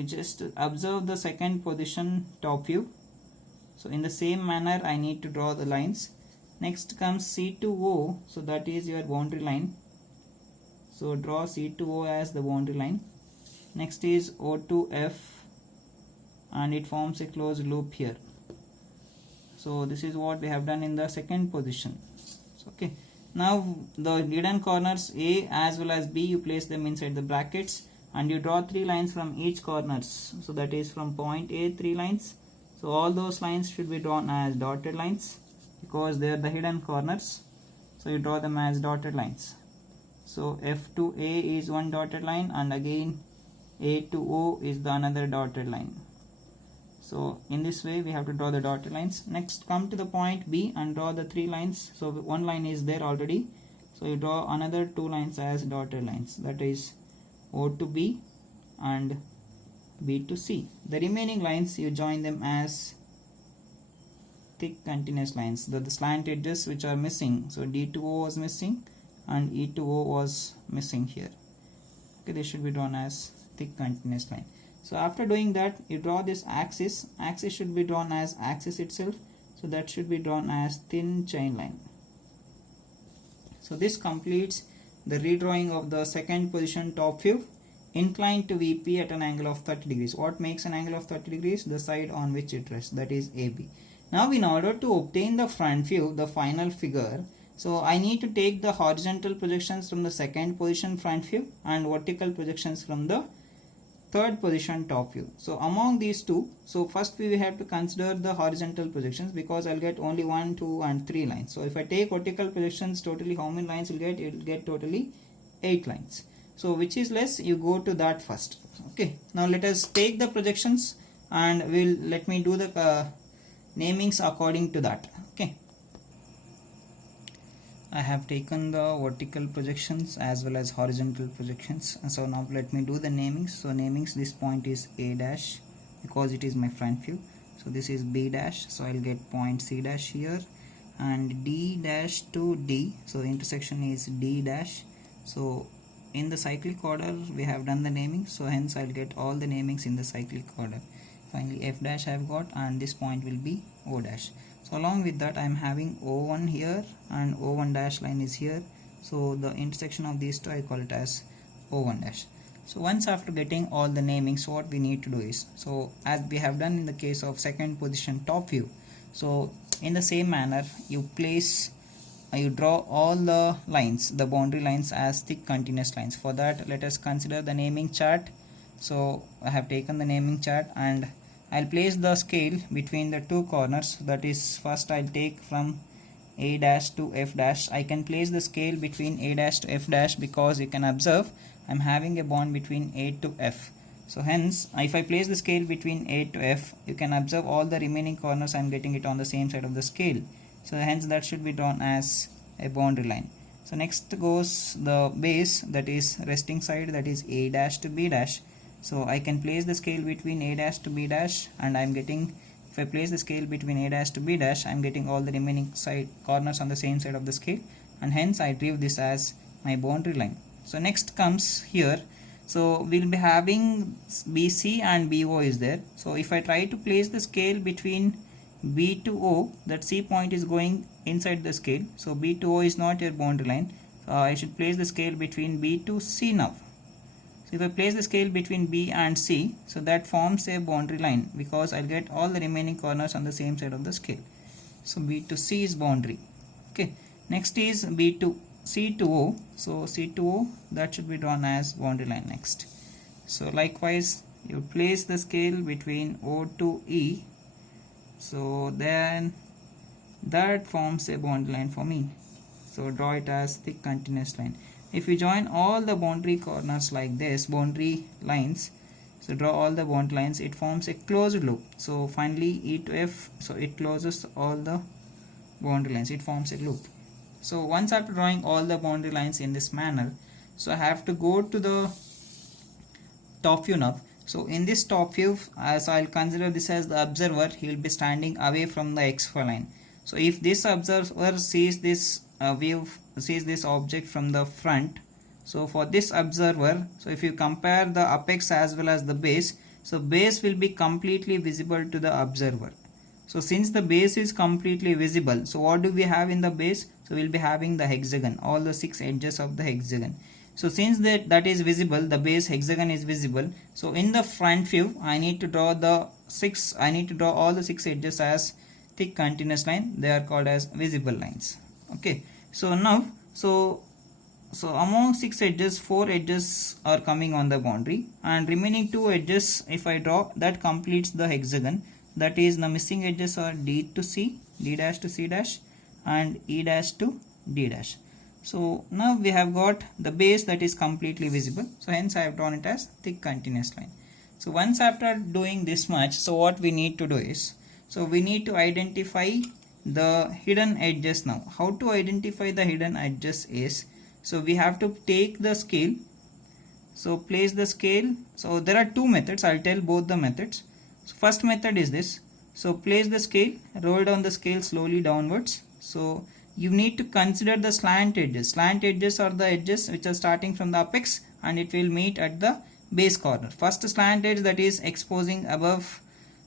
you just observe the second position top view. So in the same manner I need to draw the lines. Next comes C to O, so that is your boundary line. So draw C to O as the boundary line. Next is O to F, and it forms a closed loop here. So this is what we have done in the second position. Okay, now the hidden corners A as well as B, you place them inside the brackets and you draw 3 lines from each corners. So that is from point A 3 lines. So all those lines should be drawn as dotted lines because they are the hidden corners. So you draw them as dotted lines. So F to A is one dotted line, and again A to O is the another dotted line. So in this way we have to draw the dotted lines. Next come to the point B and draw the 3 lines. So one line is there already, so you draw another 2 lines as dotted lines, that is O to B and B to C. The remaining lines you join them as thick continuous lines, the slant edges which are missing. So D to O was missing and E to O was missing here. Okay, they should be drawn as thick continuous line. So after doing that, you draw this axis. Axis should be drawn as axis itself, so that should be drawn as thin chain line. So this completes the redrawing of the second position top view. Inclined to VP at an angle of 30 degrees. What makes an angle of 30 degrees? The side on which it rests, that is AB. Now in order to obtain the front view, the final figure, so I need to take the horizontal projections from the second position front view and vertical projections from the third position top view. So among these two, so first we have to consider the horizontal projections because I'll get only 1, 2 and 3 lines. So if I take vertical projections, totally how many lines you'll get? You'll get totally 8 lines. So which is less, you go to that first. Okay, now let us take the projections and let me do the namings according to that. Okay, I have taken the vertical projections as well as horizontal projections. So now let me do the namings. So namings, this point is A dash because it is my front view. So this is B dash, so I'll get point C dash here, and D dash to D, so intersection is D dash. So in the cyclic order we have done the naming, so hence I'll get all the namings in the cyclic order. Finally F dash I have got, and this point will be O dash. So along with that I am having O1 here and O1 dash line is here. So the intersection of these two I call it as O1 dash. So once after getting all the namings, what we need to do is, so as we have done in the case of second position top view, so in the same manner you draw all the lines, the boundary lines, as thick continuous lines. For that let us consider the naming chart. So I have taken the naming chart and I'll place the scale between the two corners. That is, first I'll take from A dash to F dash. I can place the scale between A dash to F dash because you can observe I'm having a bond between A to F. So hence if I place the scale between A to F, you can observe all the remaining corners I'm getting it on the same side of the scale. So hence that should be drawn as a boundary line. So next goes the base, that is resting side, that is A dash to B dash. So I can place the scale between A dash to B dash, and I'm getting, if I place the scale between A dash to B dash, I'm getting all the remaining side corners on the same side of the scale, and hence I drew this as my boundary line. So next comes here, so we'll be having BC and BO is there. So if I try to place the scale between B to O, that C point is going inside the scale, so B to O is not your boundary line. I should place the scale between B to C now. So if I place the scale between B and C, so that forms a boundary line because I'll get all the remaining corners on the same side of the scale. So B to C is boundary. Okay, next is B to C to O. So C to O, that should be drawn as boundary line next. So likewise you place the scale between O to E, so then that forms a boundary line for me. So draw it as thick continuous line. If you join all the boundary corners like this, boundary lines, so draw all the boundary lines, it forms a closed loop. So finally E to F, so it closes all the boundary lines, it forms a loop. So once after drawing all the boundary lines in this manner, so I have to go to the top view now. So in this top view, as I'll consider this as the observer, he will be standing away from the XY line. So if this observer sees this sees this object from the front, so for this observer, so if you compare the apex as well as the base, so base will be completely visible to the observer. So since the base is completely visible, so what do we have in the base? So we'll be having the hexagon, all the 6 edges of the hexagon. So since that is visible, the base hexagon is visible, so in the front view I need to draw all the 6 edges as thick continuous line. They are called as visible lines. Okay, so now so among 6 edges, 4 edges are coming on the boundary, and remaining 2 edges if I draw, that completes the hexagon. That is, the missing edges are D to C, D dash to C dash, and E dash to D dash. So now we have got the base that is completely visible, so hence I have drawn it as thick continuous line. So once after doing this much, so what we need to do is, so we need to identify the hidden edges now. How to identify the hidden edges is, so we have to take the scale, so place the scale. So there are 2 methods, I'll tell both the methods. So first method is this, so place the scale, roll down the scale slowly downwards. So you need to consider the slant edges. Slant edges are the edges which are starting from the apex and it will meet at the base corner. First slant edge that is exposing above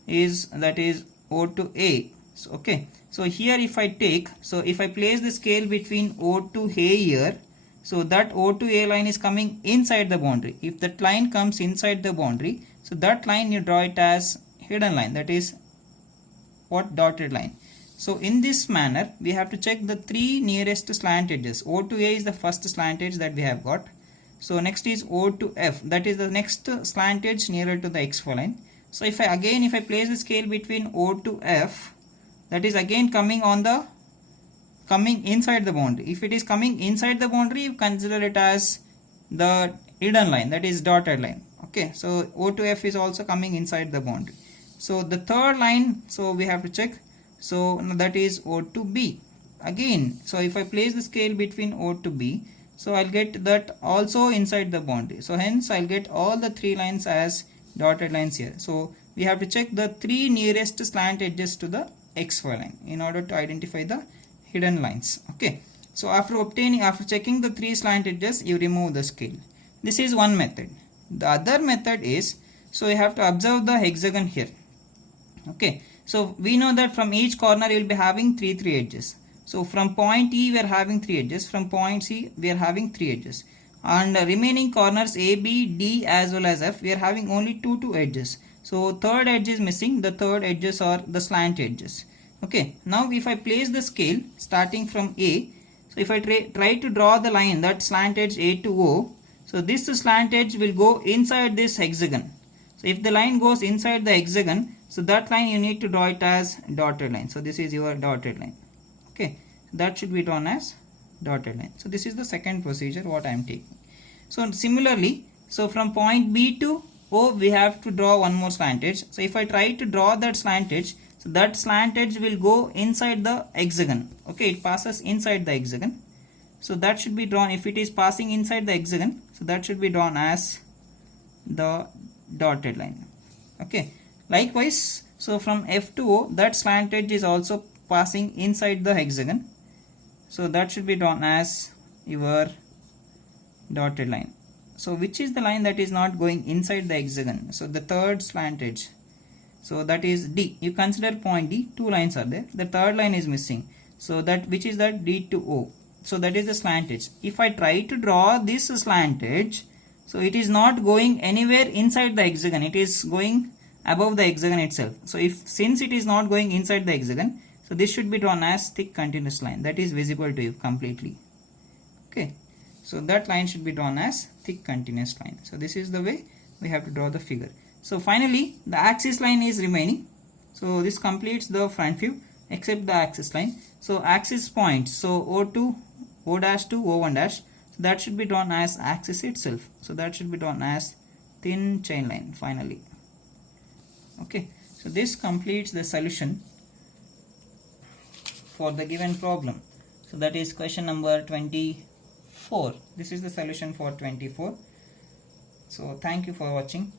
is, that is O to A. So okay, so here if I take, so if I place the scale between O to A here, so that O to A line is coming inside the boundary. If that line comes inside the boundary, so that line you draw it as hidden line, that is what, dotted line. So in this manner we have to check the 3 nearest slant edges. O to A is the first slant edge that we have got. So next is O to F, that is the next slant edge nearer to the XY line. So if I place the scale between O to F, that is again coming inside the boundary. If it is coming inside the boundary, you consider it as the hidden line, that is dotted line. Okay, so O to F is also coming inside the boundary. So the third line, so we have to check, so that is O to B again. So if I place the scale between O to B, so I'll get that also inside the boundary. So hence I'll get all the 3 lines as dotted lines here. So we have to check the 3 nearest slant edges to the XY line in order to identify the hidden lines. Okay, so after checking the 3 slant edges, you remove the scale. This is one method. The other method is, so you have to observe the hexagon here. Okay, so we know that from each corner you will be having 3 edges. So from point E we are having 3 edges, from point C we are having 3 edges, and remaining corners A, B, D as well as F, we are having only 2 edges. So third edge is missing, the third edges are the slant edges. Okay, now if I place the scale starting from A, so if I try to draw the line, that slant edge A to O, so this slant edge will go inside this hexagon. So if the line goes inside the hexagon, so that line you need to draw it as dotted line. So this is your dotted line. Okay, that should be drawn as dotted line. So this is the second procedure what I am taking. So similarly, so from point B to O we have to draw one more slant edge. So if I try to draw that slant edge, so that slant edge will go inside the hexagon. Okay, it passes inside the hexagon. So that should be drawn, if it is passing inside the hexagon, so that should be drawn as the dotted line. Okay, likewise, so from F to O, that slant edge is also passing inside the hexagon. So that should be drawn as your dotted line. So which is the line that is not going inside the hexagon? So the third slant edge. So that is D. You consider point D, 2 lines are there. The third line is missing. So that, which is that D to O. So that is the slant edge. If I try to draw this slant edge, so it is not going anywhere inside the hexagon. It is going above the hexagon itself. So since it is not going inside the hexagon, so this should be drawn as thick continuous line, that is visible to you completely. Okay, so that line should be drawn as thick continuous line. So this is the way we have to draw the figure. So finally the axis line is remaining. So this completes the front view except the axis line. So axis points, so O dash to O1 dash, so that should be drawn as axis itself. So that should be drawn as thin chain line finally. Okay, so this completes the solution for the given problem. So that is question number 24. This is the solution for 24. So thank you for watching.